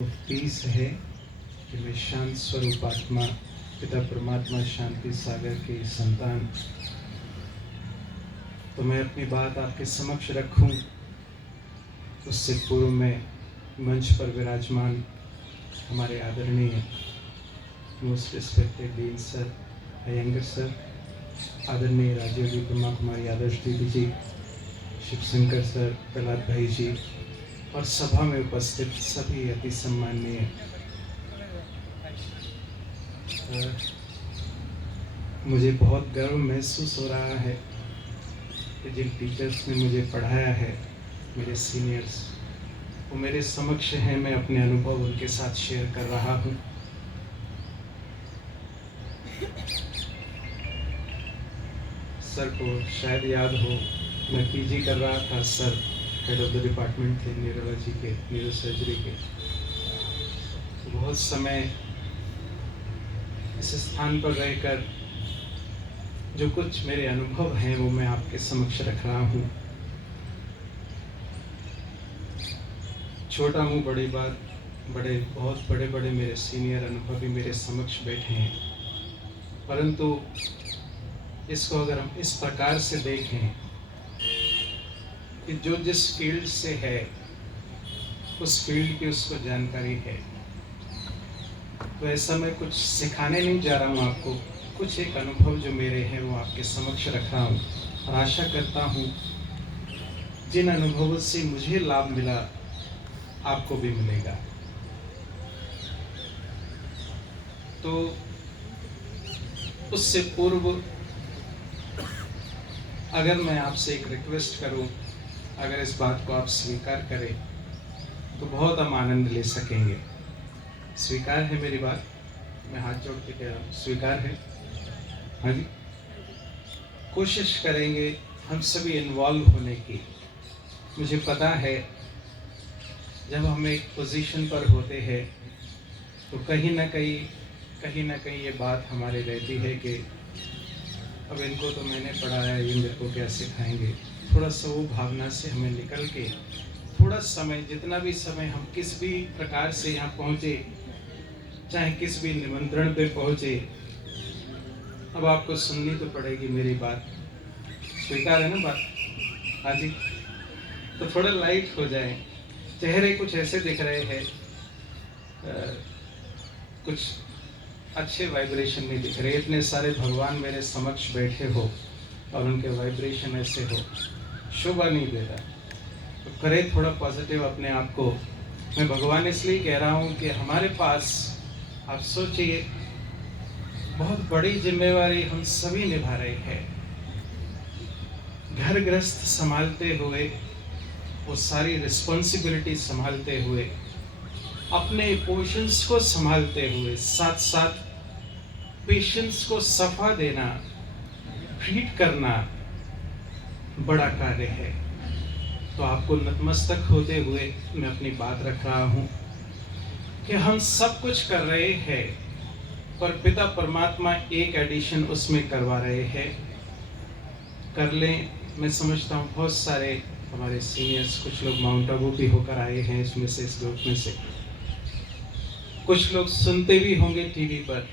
Piece है कि मैं शांत स्वरूप आत्मा पिता परमात्मा शांति सागर की संतान, तो मैं अपनी बात आपके समक्ष रखूं उससे पूर्व में मंच पर विराजमान हमारे आदरणीय most respected dean sir, Iyengar sir, आदरणीय राजीव ब्रह्मा कुमारी आदर्श दीदी जी, शिवशंकर सर, प्रहलाद भाई जी और सभा में उपस्थित सभी अति सम्माननीय मुझे बहुत गर्व महसूस हो रहा है कि जिन टीचर्स ने मुझे पढ़ाया है, मेरे सीनियर्स, वो मेरे समक्ष हैं। मैं अपने अनुभव उनके साथ शेयर कर रहा हूँ। सर को शायद याद हो, मैं पीजी कर रहा था। Sir head of the department थे न्यूरोलॉजी के, न्यूरो सर्जरी के। तो बहुत समय इस स्थान पर रहकर जो कुछ मेरे अनुभव हैं वो मैं आपके समक्ष रख रहा हूँ। छोटा हूँ, बड़ी बात, बहुत बड़े बड़े मेरे सीनियर अनुभवी मेरे समक्ष बैठे हैं, परंतु इसको अगर हम इस प्रकार से देखें कि जो जिस फील्ड से है उस फील्ड की उसको जानकारी है, तो ऐसा मैं कुछ सिखाने नहीं जा रहा हूँ आपको। कुछ एक अनुभव जो मेरे हैं वो आपके समक्ष रख रहा हूँ और आशा करता हूँ जिन अनुभवों से मुझे लाभ मिला आपको भी मिलेगा। तो उससे पूर्व अगर मैं आपसे एक रिक्वेस्ट करूं, अगर इस बात को आप स्वीकार करें तो बहुत हम आनंद ले सकेंगे। स्वीकार है मेरी बात? मैं हाथ जोड़ के कह रहा हूँ, स्वीकार है? हाँ जी। कोशिश करेंगे हम सभी इन्वॉल्व होने की। मुझे पता है जब हम एक पोजीशन पर होते हैं तो कहीं ना कहीं ये बात हमारे रहती है कि अब इनको तो मैंने पढ़ाया, ये मेरे को क्या सिखाएंगे। थोड़ा सा वो भावना से हमें निकल के थोड़ा समय, जितना भी समय हम किस भी प्रकार से यहाँ पहुँचे, चाहे किस भी निमंत्रण पे पहुँचे, अब आपको सुननी तो पड़ेगी मेरी बात। स्वीकार है ना बात? हाँ जी। तो थोड़ा लाइट हो जाए। चेहरे कुछ ऐसे दिख रहे हैं, कुछ अच्छे वाइब्रेशन नहीं दिख रहे। इतने सारे भगवान मेरे समक्ष बैठे हो और उनके वाइब्रेशन ऐसे हो, शोभा नहीं देता। तो करे थोड़ा पॉजिटिव अपने आप को। मैं भगवान इसलिए कह रहा हूँ कि हमारे पास, आप सोचिए, बहुत बड़ी जिम्मेवारी हम सभी निभा रहे हैं। घर गृहस्थ संभालते हुए, वो सारी रिस्पॉन्सिबिलिटी संभालते हुए, अपने इमोशंस को संभालते हुए, साथ साथ पेशेंट्स को सफा देना, ट्रीट करना बड़ा कार्य है। तो आपको नतमस्तक होते हुए मैं अपनी बात रख रहा हूँ कि हम सब कुछ कर रहे हैं, पर पिता परमात्मा एक एडिशन उसमें करवा रहे हैं। कर लें। मैं समझता हूँ बहुत सारे हमारे सीनियर्स, कुछ लोग माउंट आबू भी होकर आए हैं इसमें से, इस ग्रुप में से कुछ लोग सुनते भी होंगे टीवी पर।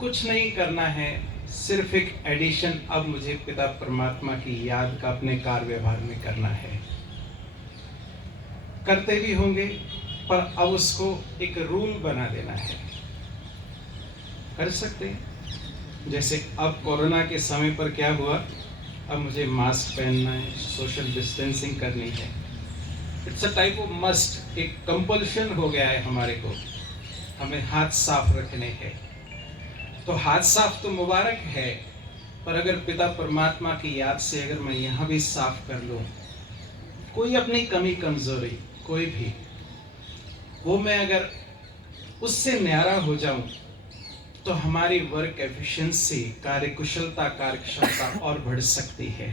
कुछ नहीं करना है, सिर्फ एक एडिशन अब मुझे पिता परमात्मा की याद का अपने कार्य व्यवहार में करना है। करते भी होंगे, पर अब उसको एक रूल बना देना है। कर सकते हैं। जैसे अब कोरोना के समय पर क्या हुआ, अब मुझे मास्क पहनना है, सोशल डिस्टेंसिंग करनी है। It's a type of must, एक कंपल्शन हो गया है हमारे को। हमें हाथ साफ रखने हैं। तो हाथ साफ तो मुबारक है, पर अगर पिता परमात्मा की याद से अगर मैं यहाँ भी साफ कर लूँ, कोई अपनी कमी कमजोरी कोई भी, वो मैं अगर उससे न्यारा हो जाऊं, तो हमारी वर्क एफिशिएंसी, कार्यकुशलता, कार्यक्षमता और बढ़ सकती है।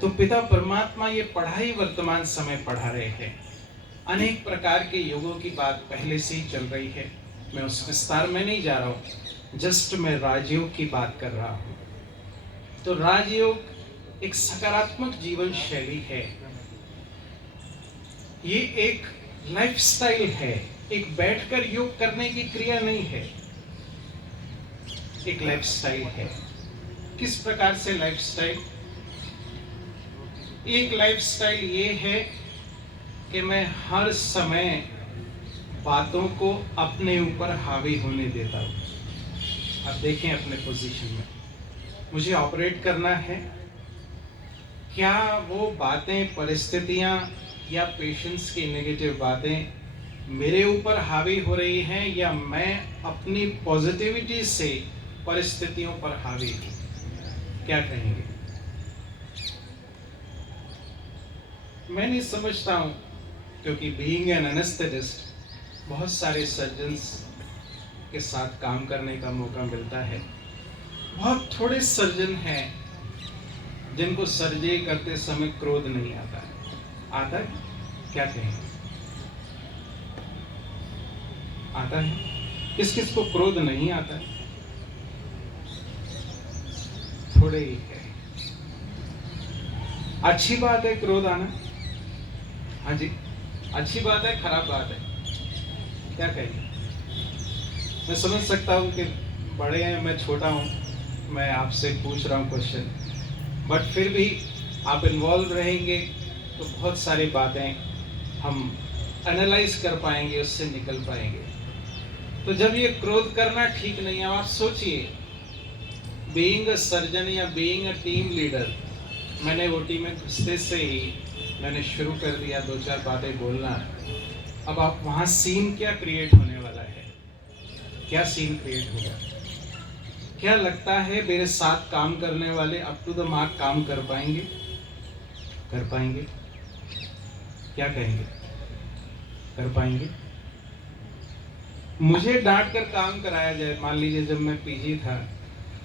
तो पिता परमात्मा ये पढ़ाई वर्तमान समय पढ़ा रहे हैं। अनेक प्रकार के योगों की बात पहले से ही चल रही है, मैं उस विस्तार में नहीं जा रहा हूँ। जस्ट मैं राजयोग की बात कर रहा हूँ। तो राजयोग एक सकारात्मक जीवन शैली है। ये एक लाइफस्टाइल है, एक बैठकर योग करने की क्रिया नहीं है, एक लाइफस्टाइल है। किस प्रकार से लाइफस्टाइल? एक लाइफस्टाइल ये है कि मैं हर समय बातों को अपने ऊपर हावी होने देता हूं। अब देखें अपने पोजीशन में, मुझे ऑपरेट करना है। क्या वो बातें, परिस्थितियां या पेशेंट्स की नेगेटिव बातें मेरे ऊपर हावी हो रही हैं, या मैं अपनी पॉजिटिविटी से परिस्थितियों पर हावी हूं? क्या कहेंगे? मैं नहीं समझता हूं, क्योंकि बीइंग एन एनेस्थेटिस्ट बहुत सारे सर्जन्स के साथ काम करने का मौका मिलता है। बहुत थोड़े सर्जन हैं जिनको सर्जरी करते समय क्रोध नहीं आता है। आता है? क्या कहेंगे? आता है? किस किस को क्रोध नहीं आता है? थोड़े ही है। अच्छी बात है क्रोध आना? हाँ जी, अच्छी बात है, खराब बात है? क्या कहेंगे? मैं समझ सकता हूँ कि बड़े हैं, मैं छोटा हूँ, मैं आपसे पूछ रहा हूँ क्वेश्चन, बट फिर भी आप इन्वॉल्व रहेंगे तो बहुत सारी बातें हम एनालाइज कर पाएंगे, उससे निकल पाएंगे। तो जब ये क्रोध करना ठीक नहीं है, आप सोचिए, बीइंग अ सर्जन या बीइंग अ टीम लीडर, मैंने ओटी में घुसते से ही मैंने शुरू कर दिया दो चार बातें बोलना। अब आप वहां सीन क्या क्रिएट होने वाला है? क्या सीन क्रिएट होगा? क्या लगता है मेरे साथ काम करने वाले अप टू द मार्क काम कर पाएंगे? कर पाएंगे? क्या कहेंगे? कर पाएंगे? मुझे डांट कर काम कराया जाए, मान लीजिए जब मैं पीजी था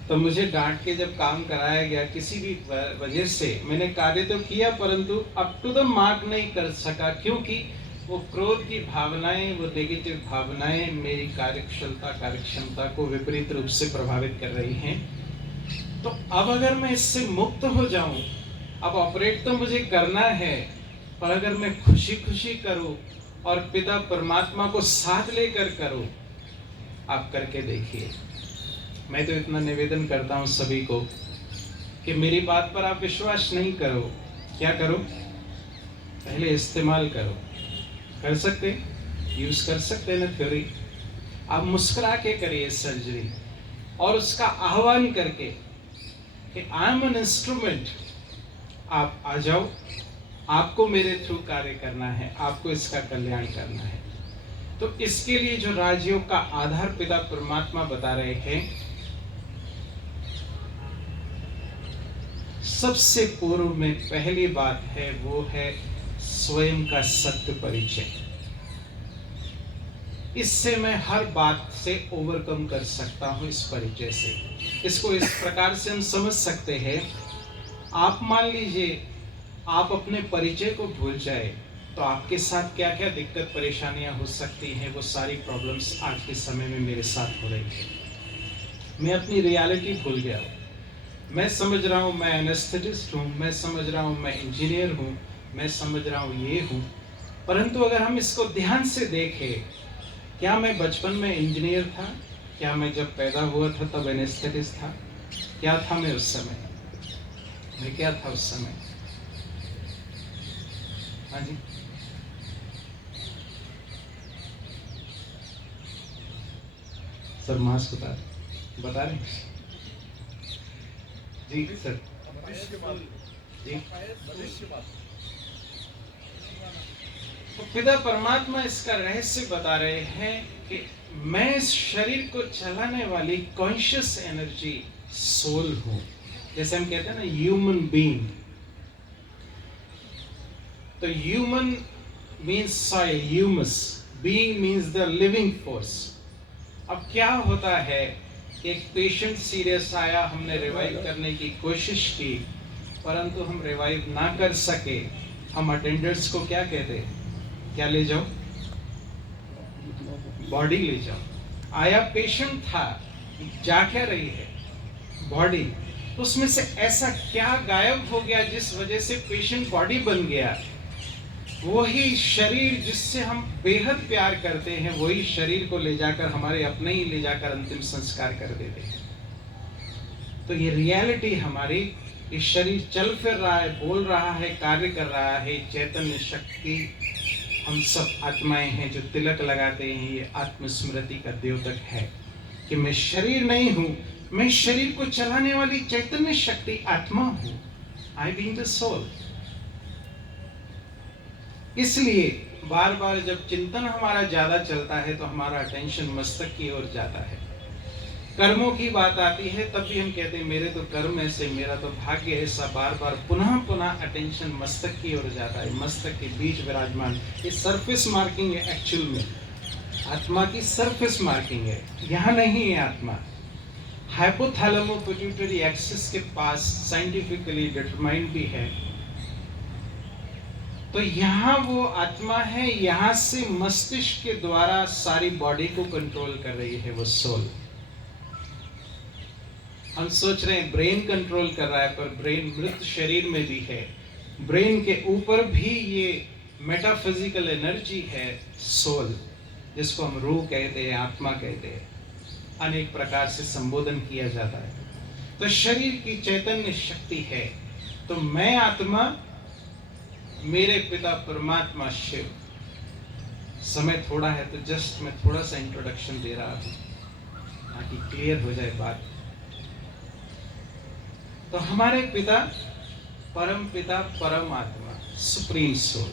तो मुझे डांट के जब काम कराया गया, किसी भी वजह से मैंने कार्य तो किया परंतु अप टू द मार्क नहीं कर सका, क्योंकि वो क्रोध की भावनाएं, वो नेगेटिव भावनाएं मेरी कार्यक्षमता को विपरीत रूप से प्रभावित कर रही हैं। तो अब अगर मैं इससे मुक्त हो जाऊं, अब ऑपरेट तो मुझे करना है, पर अगर मैं खुशी खुशी करूं और पिता परमात्मा को साथ लेकर करूं, आप करके देखिए। मैं तो इतना निवेदन करता हूं सभी को कि मेरी बात पर आप विश्वास नहीं करो, क्या करो? पहले इस्तेमाल करो। कर सकते, यूज कर सकते ना थ्योरी। आप मुस्कुरा के करिए सर्जरी और उसका आह्वान करके कि आई एम एन इंस्ट्रूमेंट, आप आ जाओ, आपको मेरे थ्रू कार्य करना है, आपको इसका कल्याण करना है। तो इसके लिए जो राजयोग का आधार पिता परमात्मा बता रहे हैं, सबसे पूर्व में पहली बात है वो है स्वयं का सत्य परिचय। इससे मैं हर बात से ओवरकम कर सकता हूं, इस परिचय से। इसको इस प्रकार से हम समझ सकते हैं, आप मान लीजिए आप अपने परिचय को भूल जाए तो आपके साथ क्या क्या दिक्कत परेशानियां हो सकती हैं, वो सारी प्रॉब्लम्स आज के समय में मेरे साथ हो रही है। मैं अपनी रियलिटी भूल गया हूं। मैं समझ रहा हूं मैं एनेस्थेटिस्ट हूं, मैं समझ रहा हूं मैं इंजीनियर हूं, मैं समझ रहा हूं ये हूं, परंतु अगर हम इसको ध्यान से देखें, क्या मैं बचपन में इंजीनियर था? क्या मैं जब पैदा हुआ था तब एनेस्थेटिस्ट था? क्या था मैं उस समय? मैं क्या था उस समय? हाँ जी, सर मास्क बता रहे हैं जी सर जी। तो पिता परमात्मा इसका रहस्य बता रहे हैं कि मैं इस शरीर को चलाने वाली कॉन्शियस एनर्जी सोल हूं। जैसे हम कहते हैं ना ह्यूमन बीइंग, तो human means soil, humus, being means the living force. अब क्या होता है, एक पेशेंट सीरियस आया, हमने रिवाइव करने की कोशिश की परंतु हम रिवाइव ना कर सके। हम अटेंडर्स को क्या कहते हैं? क्या ले जाओ? बॉडी ले जाओ। आया पेशेंट था, जा क्या रही है? बॉडी। तो उसमें से ऐसा क्या गायब हो गया जिस वजह से पेशेंट बॉडी बन गया? वही शरीर जिससे हम बेहद प्यार करते हैं, वही शरीर को ले जाकर हमारे अपने ही ले जाकर अंतिम संस्कार कर देते हैं। तो ये रियलिटी हमारी, ये शरीर चल फिर रहा है, बोल रहा है, कार्य कर रहा है, चैतन्य शक्ति, हम सब आत्माएं हैं जो तिलक लगाते हैं। ये आत्मस्मृति का द्योतक है कि मैं शरीर नहीं हूं, मैं शरीर को चलाने वाली चैतन्य शक्ति आत्मा हूं। I being the soul. इसलिए बार बार जब चिंतन हमारा ज्यादा चलता है तो हमारा अटेंशन मस्तक की ओर जाता है। कर्मों की बात आती है तब भी हम कहते हैं मेरे तो कर्म ऐसे, मेरा तो भाग्य ऐसा। बार बार पुनः पुनः अटेंशन मस्तक की ओर जाता है, मस्तक के बीच विराजमान। ये सरफेस मार्किंग है, एक्चुअल में आत्मा की सरफेस मार्किंग है, यहाँ नहीं है आत्मा। हाइपोथैलेमो पिट्यूटरी एक्सिस के पास साइंटिफिकली डिटरमाइंड भी है। तो यहाँ वो आत्मा है, यहाँ से मस्तिष्क के द्वारा सारी बॉडी को कंट्रोल कर रही है वो सोल। हम सोच रहे हैं ब्रेन कंट्रोल कर रहा है, पर ब्रेन मृत शरीर में भी है। ब्रेन के ऊपर भी ये मेटाफिजिकल एनर्जी है, सोल, जिसको हम रूह कहते हैं, आत्मा कहते हैं, अनेक प्रकार से संबोधन किया जाता है। तो शरीर की चैतन्य शक्ति है। तो मैं आत्मा, मेरे पिता परमात्मा शिव। समय थोड़ा है तो जस्ट मैं थोड़ा सा इंट्रोडक्शन दे रहा हूं ताकि क्लियर हो जाए बात। तो हमारे पिता परम आत्मा, सुप्रीम सोल।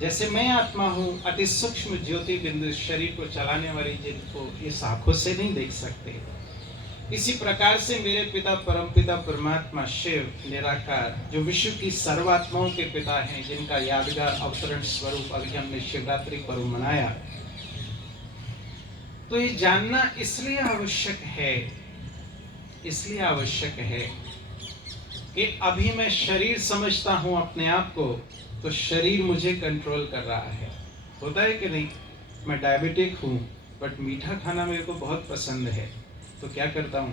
जैसे मैं आत्मा हूं, अति सूक्ष्म ज्योति बिंदु शरीर को चलाने वाली, जिनको इस आंखों से नहीं देख सकते, इसी प्रकार से मेरे पिता परमात्मा शिव निराकार, जो विश्व की सर्वात्माओं के पिता हैं, जिनका यादगार अवतरण स्वरूप अभी हमने शिवरात्रि पर्व मनाया। तो ये जानना इसलिए आवश्यक है कि अभी मैं शरीर समझता हूं अपने आप को, तो शरीर मुझे कंट्रोल कर रहा है। होता है कि नहीं? मैं डायबिटिक हूं, बट मीठा खाना मेरे को बहुत पसंद है, तो क्या करता हूं?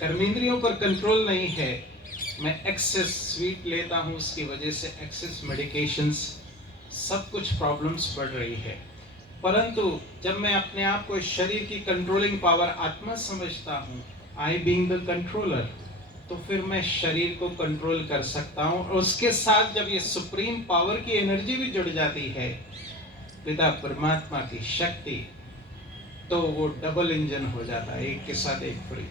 कर्मेंद्रियों पर कंट्रोल नहीं है, मैं एक्सेस स्वीट लेता हूं, उसकी वजह से एक्सेस मेडिकेशंस, सब कुछ प्रॉब्लम्स बढ़ रही है। परंतु जब मैं अपने आप को शरीर की कंट्रोलिंग पावर आत्मा समझता हूं, आई बीइंग द कंट्रोलर, तो फिर मैं शरीर को कंट्रोल कर सकता हूं। और उसके साथ जब ये सुप्रीम पावर की एनर्जी भी जुड़ जाती है, पिता परमात्मा की शक्ति, तो वो डबल इंजन हो जाता है, एक के साथ एक फ्री।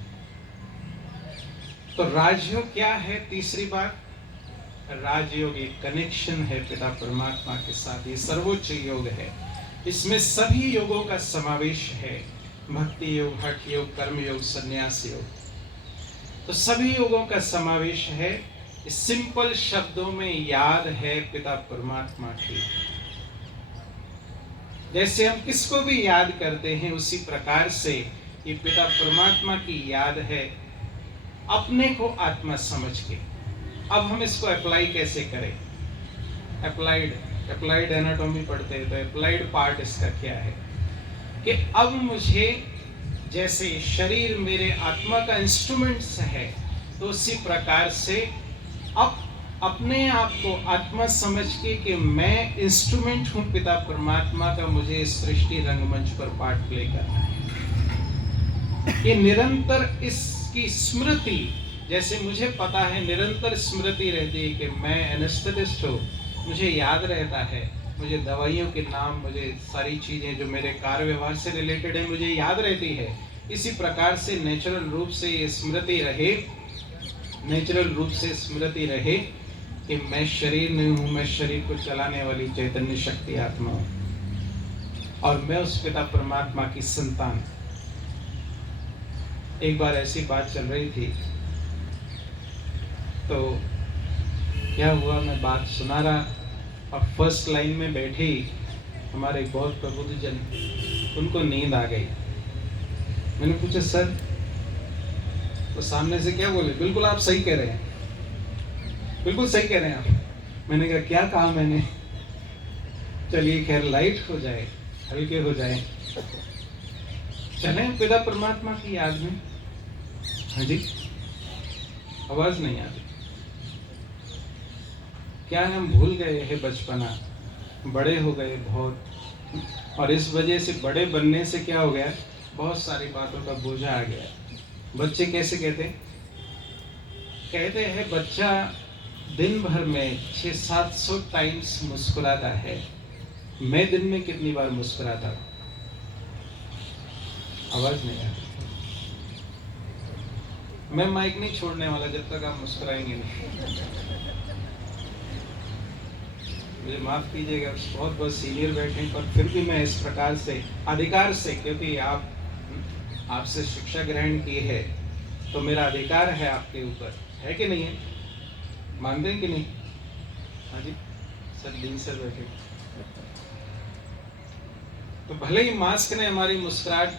तो राजयोग क्या है? तीसरी बात, राजयोग एक कनेक्शन है पिता परमात्मा के साथ। ये सर्वोच्च योग है, इसमें सभी योगों का समावेश है, भक्ति योग, हठ योग, कर्म योग, संन्यास योग। तो सभी योगों का समावेश है। सिंपल शब्दों में याद है पिता परमात्मा की। जैसे हम किसको भी याद करते हैं, उसी प्रकार से ये पिता परमात्मा की याद है, अपने को आत्मा समझ के। अब हम इसको अप्लाई कैसे करें? अप्लाइड एनाटॉमी पढ़ते हैं, तो अप्लाइड पार्ट इसका क्या है कि अब मुझे, जैसे शरीर मेरे आत्मा का इंस्ट्रूमेंट्स है, तो उसी प्रकार से अब अपने आप को आत्मा समझ के कि मैं इंस्ट्रूमेंट हूं पिता परमात्मा का, मुझे इस सृष्टि रंगमंच पर पार्ट प्ले करना है। ये निरंतर इसकी स्मृति, जैसे मुझे पता है निरंतर स्मृति रहती है कि मैं एनेस्थेटिस्ट हूँ, मुझे याद रहता है, मुझे दवाइयों के नाम, मुझे सारी चीजें जो मेरे कार्य व्यवहार से रिलेटेड है, मुझे याद रहती है। इसी प्रकार से नेचुरल रूप से ये स्मृति रहे कि मैं शरीर नहीं हूं, मैं शरीर को चलाने वाली चैतन्य शक्ति आत्मा हूं और मैं उस पिता परमात्मा की संतान। एक बार ऐसी बात चल रही थी, तो क्या हुआ, मैं बात सुना रहा और फर्स्ट लाइन में बैठी हमारे बहुत प्रबुद्ध जन, उनको नींद आ गई। मैंने पूछा सर, तो सामने से क्या बोले? बिल्कुल आप सही कह रहे हैं, बिल्कुल सही कह रहे हैं आप। मैंने कहा क्या कहा मैंने? चलिए खैर, लाइट हो जाए, हल्के हो जाए, चलें पिता परमात्मा की याद में। हाँ जी, आवाज नहीं आ रही क्या हम भूल गए हैं बचपना, बड़े हो गए बहुत, और इस वजह से बड़े बनने से क्या हो गया, बहुत सारी बातों का बोझा आ गया। बच्चे कैसे कहते हैं बच्चा दिन भर में 600-700 टाइम्स मुस्कुराता है। मैं दिन में कितनी बार मुस्कुराता हूं? आवाज नहीं आ रही। मैं माइक नहीं छोड़ने वाला जब तक आप मुस्कुराएंगे नहीं। मुझे माफ कीजिएगा, बहुत बहुत सीनियर बैठे हैं, पर फिर भी मैं इस प्रकार से अधिकार से, क्योंकि आपसे शिक्षा ग्रहण की है तो मेरा अधिकार है आपके ऊपर, है कि नहीं है? मानते हैं कि नहीं? हाँ जी सर, दिन सर बैठे। तो भले ही मास्क ने हमारी मुस्कुराहट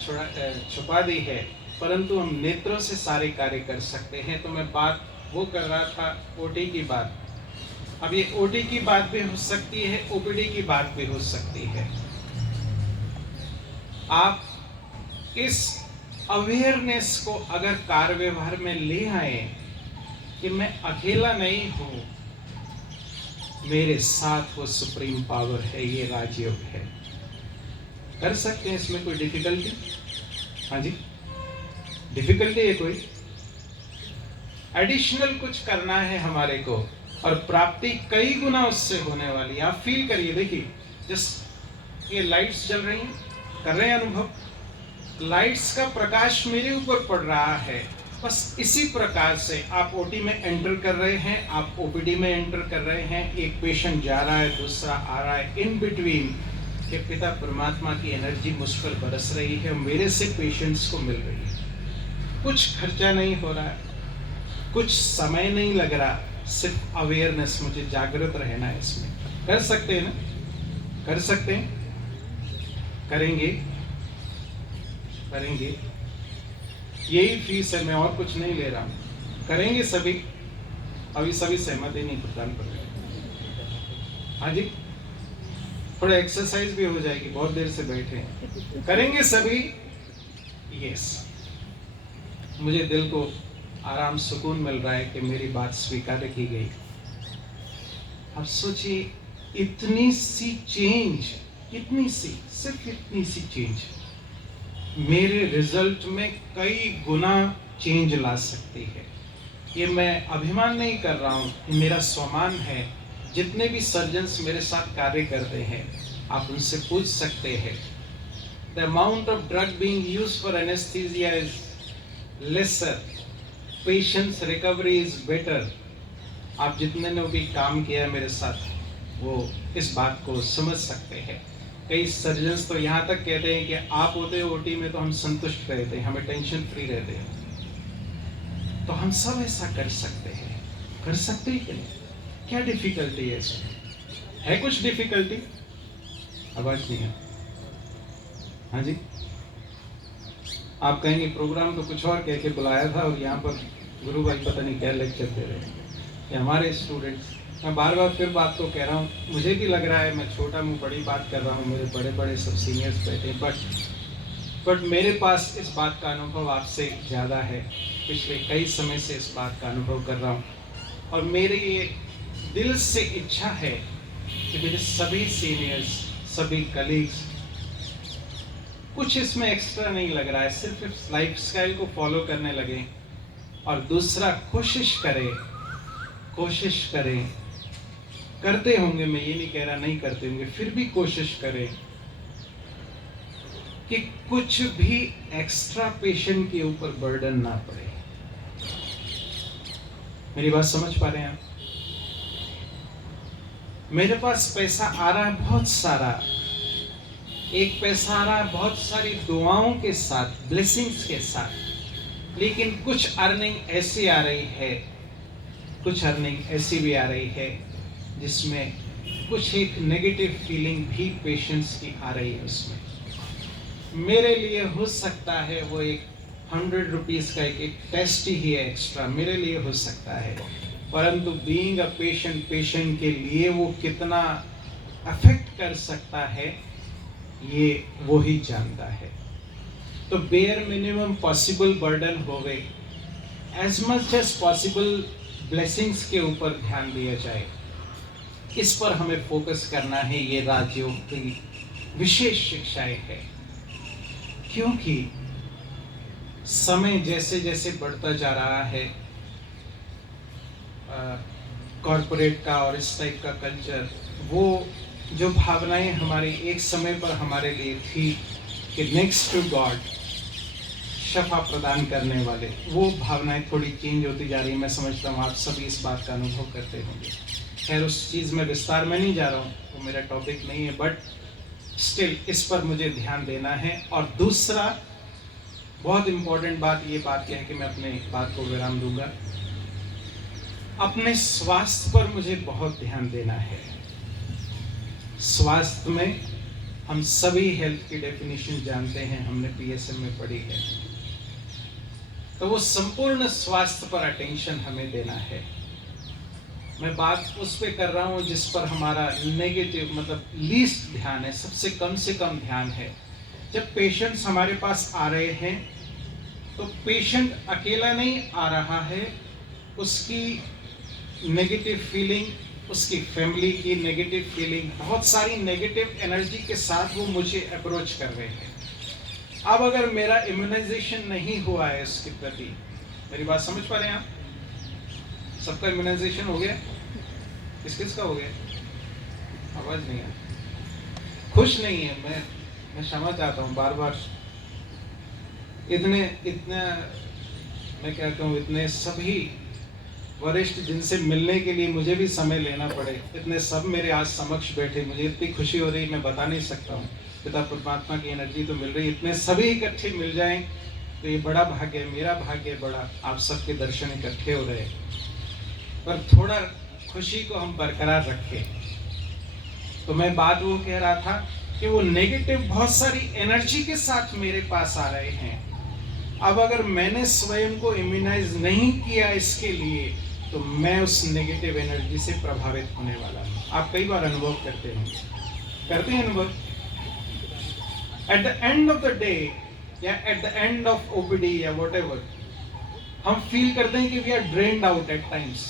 छुपा दी है, परंतु हम नेत्रों से सारे कार्य कर सकते हैं। तो मैं बात वो कर रहा था ओटी की बात। अब ये ओटी की बात भी हो सकती है, ओपीडी की बात भी हो सकती है। आप इस अवेयरनेस को अगर कार्य व्यवहार में ले आए कि मैं अकेला नहीं हूं, मेरे साथ वो सुप्रीम पावर है, ये राजयोग है, कर सकते हैं। इसमें कोई डिफिकल्टी? हाँ जी, डिफिकल्टी है कोई? एडिशनल कुछ करना है हमारे को, और प्राप्ति कई गुना उससे होने वाली है। आप फील करिए, देखिए जस्ट ये लाइट्स जल रही हैं, कर रहे हैं अनुभव, लाइट्स का प्रकाश मेरे ऊपर पड़ रहा है। बस इसी प्रकार से आप ओटी में एंटर कर रहे हैं, आप ओपीडी में एंटर कर रहे हैं, एक पेशेंट जा रहा है, दूसरा आ रहा है, इन बिटवीन के पिता परमात्मा की एनर्जी मुझ पर बरस रही है, मेरे से पेशेंट्स को मिल रही है। कुछ खर्चा नहीं हो रहा है, कुछ समय नहीं लग रहा, सिर्फ अवेयरनेस, मुझे जागृत रहना है इसमें। कर सकते हैं ना? कर सकते हैं? करेंगे? करेंगे? यही फीस है, मैं और कुछ नहीं ले रहा हूं। करेंगे सभी? अभी सभी सहमति नहीं प्रदान कर रहे। हाँ जी, थोड़ा एक्सरसाइज भी हो जाएगी, बहुत देर से बैठे हैं। करेंगे सभी? यस। मुझे दिल को आराम सुकून मिल रहा है कि मेरी बात स्वीकार की गई। अब सोचिए, इतनी सी चेंज, इतनी सी, सिर्फ इतनी सी चेंज मेरे रिजल्ट में कई गुना चेंज ला सकती है। ये मैं अभिमान नहीं कर रहा हूँ, ये मेरा स्वमान है। जितने भी सर्जन्स मेरे साथ कार्य करते हैं, आप उनसे पूछ सकते हैं, the amount of drug being used for anaesthesia is lesser, patients recovery is better. आप जितने ने भी काम किया मेरे साथ, वो इस बात को समझ सकते हैं। कई सर्जन्स तो यहाँ तक कहते हैं कि आप होते हो ओटी में तो हम संतुष्ट रहते हैं, हमें टेंशन फ्री रहते हैं। तो हम सब ऐसा कर सकते हैं। कर सकते हैं कि नहीं? क्या डिफिकल्टी है इसमें? है कुछ डिफिकल्टी? आवाज नहीं है। हाँ जी, आप कहेंगे प्रोग्राम तो कुछ और कह के बुलाया था और यहाँ पर गुरु भाई पता नहीं क्या लेक्चर दे रहे हैं। कि हमारे स्टूडेंट्स, मैं बार बार फिर बात को कह रहा हूँ, मुझे भी लग रहा है मैं छोटा मुँह बड़ी बात कर रहा हूँ, मेरे बड़े बड़े सब सीनियर्स बैठे, बट मेरे पास इस बात का अनुभव आपसे ज़्यादा है। पिछले कई समय से इस बात का अनुभव कर रहा हूँ, और मेरी ये दिल से इच्छा है कि मेरे सभी सीनियर्स, सभी कलीग्स, कुछ इसमें एक्स्ट्रा नहीं लग रहा है, सिर्फ इस लाइफ स्टाइल को फॉलो करने लगे। और दूसरा, कोशिश करें, करते होंगे, मैं ये नहीं कह रहा नहीं करते होंगे, फिर भी कोशिश करें कि कुछ भी एक्स्ट्रा पेशेंट के ऊपर बर्डन ना पड़े। मेरी बात समझ पा रहे हैं आप? मेरे पास पैसा आ रहा है बहुत सारा, एक पैसा आ रहा है बहुत सारी दुआओं के साथ, ब्लेसिंग्स के साथ, लेकिन कुछ अर्निंग ऐसी आ रही है, कुछ अर्निंग ऐसी भी आ रही है जिसमें कुछ एक नेगेटिव फीलिंग भी पेशेंट्स की आ रही है। उसमें मेरे लिए हो सकता है वो एक 100 रुपीज़ का एक टेस्ट ही है एक्स्ट्रा, मेरे लिए हो सकता है, परंतु बीइंग अ पेशेंट के लिए वो कितना अफेक्ट कर सकता है ये वो ही जानता है। तो बेयर मिनिमम पॉसिबल बर्डन होवे, as much as possible blessings के ऊपर ध्यान दिया जाए। इस पर हमें फोकस करना है। ये राजयोग की विशेष शिक्षाएं है, क्योंकि समय जैसे जैसे बढ़ता जा रहा है, कॉरपोरेट का और इस टाइप का कल्चर, वो जो भावनाएं हमारी एक समय पर हमारे लिए थी कि नेक्स्ट टू गॉड, शफा प्रदान करने वाले, वो भावनाएं थोड़ी चेंज होती जा रही। मैं समझता हूँ आप सभी इस बात का अनुभव करते होंगे। खैर उस चीज़ में विस्तार में नहीं जा रहा हूँ, वो मेरा टॉपिक नहीं है, बट स्टिल इस पर मुझे ध्यान देना है। और दूसरा बहुत इम्पोर्टेंट बात, ये बात क्या है कि मैं अपने बात को विराम दूंगा, अपने स्वास्थ्य पर मुझे बहुत ध्यान देना है। स्वास्थ्य में हम सभी हेल्थ की डेफिनेशन जानते हैं, हमने पीएसएम में पढ़ी है, तो वो संपूर्ण स्वास्थ्य पर अटेंशन हमें देना है। मैं बात उस पे कर रहा हूँ जिस पर हमारा नेगेटिव मतलब लीस्ट ध्यान है, सबसे कम से कम ध्यान है। जब पेशेंट्स हमारे पास आ रहे हैं तो पेशेंट अकेला नहीं आ रहा है, उसकी नेगेटिव फीलिंग, उसकी फैमिली की नेगेटिव फीलिंग, बहुत सारी नेगेटिव एनर्जी के साथ वो मुझे अप्रोच कर रहे हैं। अब अगर मेरा इम्यूनाइजेशन नहीं हुआ है उसके प्रति, मेरी बात समझ पा रहे हैं आप? सबका इम्यूनाइजेशन हो गया? किस किस का हो गया? आवाज नहीं है, खुश नहीं है। मैं क्षमा चाहता हूँ बार बार। इतने मैं क्या कहूँ, इतने सभी वरिष्ठ जिनसे मिलने के लिए मुझे भी समय लेना पड़े, इतने सब मेरे आज समक्ष बैठे, मुझे इतनी खुशी हो रही, मैं बता नहीं सकता हूँ। पिता परमात्मा की एनर्जी तो मिल रही, इतने सभी इकट्ठे मिल जाएं तो ये बड़ा भाग्य है, मेरा भाग्य है बड़ा, आप सबके दर्शन इकट्ठे हो रहे। पर थोड़ा खुशी को हम बरकरार रखें। तो मैं बात वो कह रहा था कि वो नेगेटिव बहुत सारी एनर्जी के साथ मेरे पास आ रहे हैं। अब अगर मैंने स्वयं को इम्यूनाइज नहीं किया इसके लिए, तो मैं उस नेगेटिव एनर्जी से प्रभावित होने वाला हूँ। आप कई बार अनुभव करते हैं अनुभव। At the end of the day या at the end of OPD या व्हाटएवर, हम फील करते हैं कि we are drained out at times,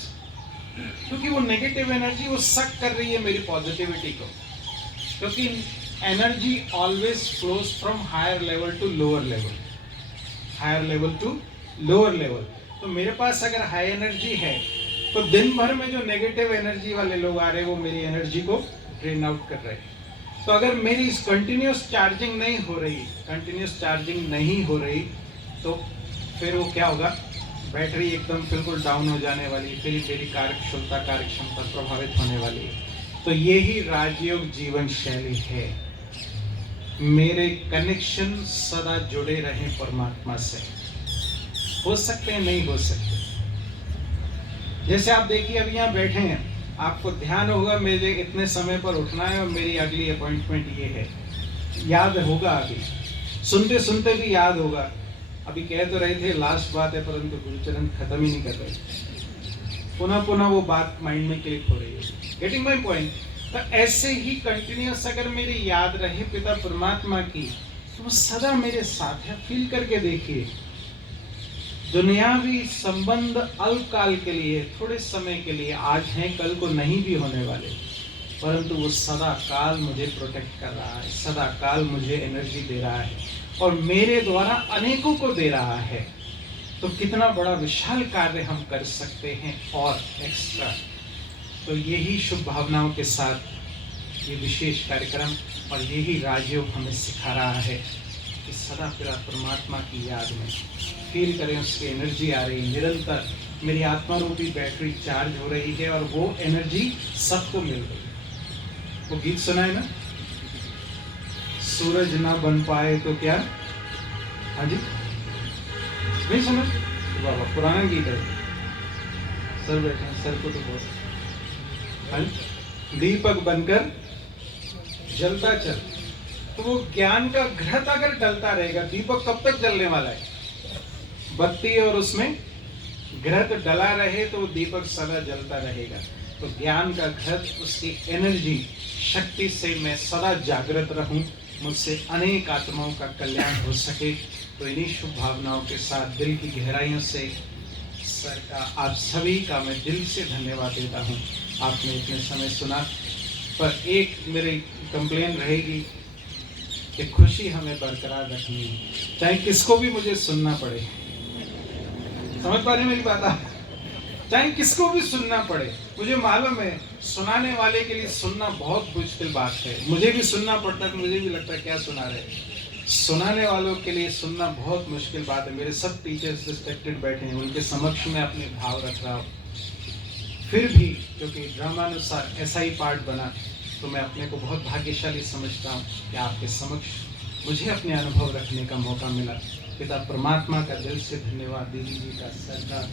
क्योंकि वो नेगेटिव एनर्जी वो सक कर रही है मेरी पॉजिटिविटी को। क्योंकि energy always flows from higher level to lower level, higher level to lower level. तो मेरे पास अगर हाई एनर्जी है तो दिन भर में जो नेगेटिव एनर्जी वाले लोग आ रहे हैं वो मेरी एनर्जी को ड्रेन आउट कर रहे हैं। तो अगर मेरी कंटिन्यूस चार्जिंग नहीं हो रही तो फिर वो क्या होगा, बैटरी एकदम बिल्कुल डाउन हो जाने वाली, फिर मेरी कार्यक्षमता प्रभावित होने वाली है। तो यही राजयोग जीवन शैली है। मेरे कनेक्शन सदा जुड़े रहें परमात्मा से। हो सकते हैं, नहीं हो सकते। जैसे आप देखिए अभी यहाँ बैठे हैं, आपको ध्यान होगा मुझे इतने समय पर उठना है और मेरी अगली अपॉइंटमेंट ये है, याद होगा, अभी सुनते सुनते भी याद होगा। अभी कह तो रहे थे लास्ट बात है, परंतु गुरुचरण खत्म ही नहीं कर रहे, पुनः वो बात माइंड में क्लिक हो रही है। Getting my point? तो ऐसे ही कंटिन्यूअस अगर मेरी याद रहे पिता परमात्मा की, तो वो सदा मेरे साथ है। फील करके देखिए, दुनियावी संबंध अल्पकाल के लिए, थोड़े समय के लिए आज हैं, कल को नहीं भी होने वाले, परंतु वो सदा काल मुझे प्रोटेक्ट कर रहा है, सदा काल मुझे एनर्जी दे रहा है और मेरे द्वारा अनेकों को दे रहा है। तो कितना बड़ा विशाल कार्य हम कर सकते हैं और एक्स्ट्रा। तो यही शुभ भावनाओं के साथ ये विशेष कार्यक्रम और यही राजयोग हमें सिखा रहा है कि सदा पिता परमात्मा की याद में फील करें, उसकी एनर्जी आ रही, निरंतर मेरी आत्मा रूपी बैटरी चार्ज हो रही है और वो एनर्जी सबको मिल रही है। वो गीत सुना है ना, सूरज ना बन पाए तो क्या, हाँ जी, नहीं सुना? बाबा पुराना गीत है, सर बैठे सर को तो बहुत, दीपक बनकर जलता चल। तो वो ज्ञान का घृत अगर डलता रहेगा, दीपक कब तक जलने वाला है? बत्ती और उसमें घृत डला रहे तो दीपक सदा जलता रहेगा। तो ज्ञान का घृत, उसकी एनर्जी, शक्ति से मैं सदा जागृत रहूं, मुझसे अनेक आत्माओं का कल्याण हो सके। तो इन्हीं शुभ भावनाओं के साथ दिल की गहराइयों से सर का, आप सभी का मैं दिल से धन्यवाद देता हूँ। आपने इतने समय सुना, पर एक मेरी कंप्लेन रहेगी कि खुशी हमें बरकरार रखनी है, चाहे किसको भी मुझे सुनना पड़े। समझ पा रहे हैं मेरी बात आप? चाहे किसको भी सुनना पड़े। मुझे मालूम है सुनाने वाले के लिए सुनना बहुत मुश्किल बात है, मुझे भी सुनना पड़ता है, तो मुझे भी लगता है क्या सुना रहे। सुनाने वालों के लिए सुनना बहुत मुश्किल बात है। मेरे सब टीचर्स रिस्पेक्टेड बैठे हैं, उनके समक्ष में अपने भाव रख रहा हूँ। फिर भी क्योंकि ड्रामानुसार ऐसा ही पार्ट बना, तो मैं अपने को बहुत भाग्यशाली समझता हूँ कि आपके समक्ष मुझे अपने अनुभव रखने का मौका मिला। पिता परमात्मा का दिल से धन्यवाद, दीदी जी का, सर का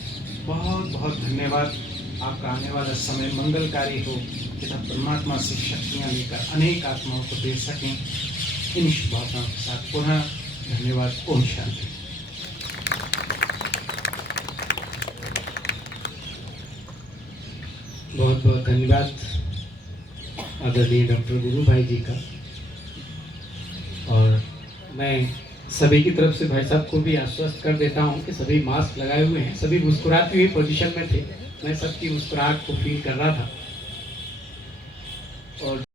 बहुत बहुत धन्यवाद। आपका आने वाला समय मंगलकारी हो, पिता परमात्मा से शक्तियाँ लेकर अनेक आत्माओं को दे सकें। इन शुभकामनाओं के साथ पुनः धन्यवाद। ओम शांति। बहुत बहुत धन्यवाद आदरणीय डॉक्टर गुरु भाई जी का। और मैं सभी की तरफ से भाई साहब को भी आश्वस्त कर देता हूं कि सभी मास्क लगाए हुए हैं, सभी मुस्कुराती हुई पोजीशन में थे। मैं सबकी मुस्कुराहट को फील कर रहा था। और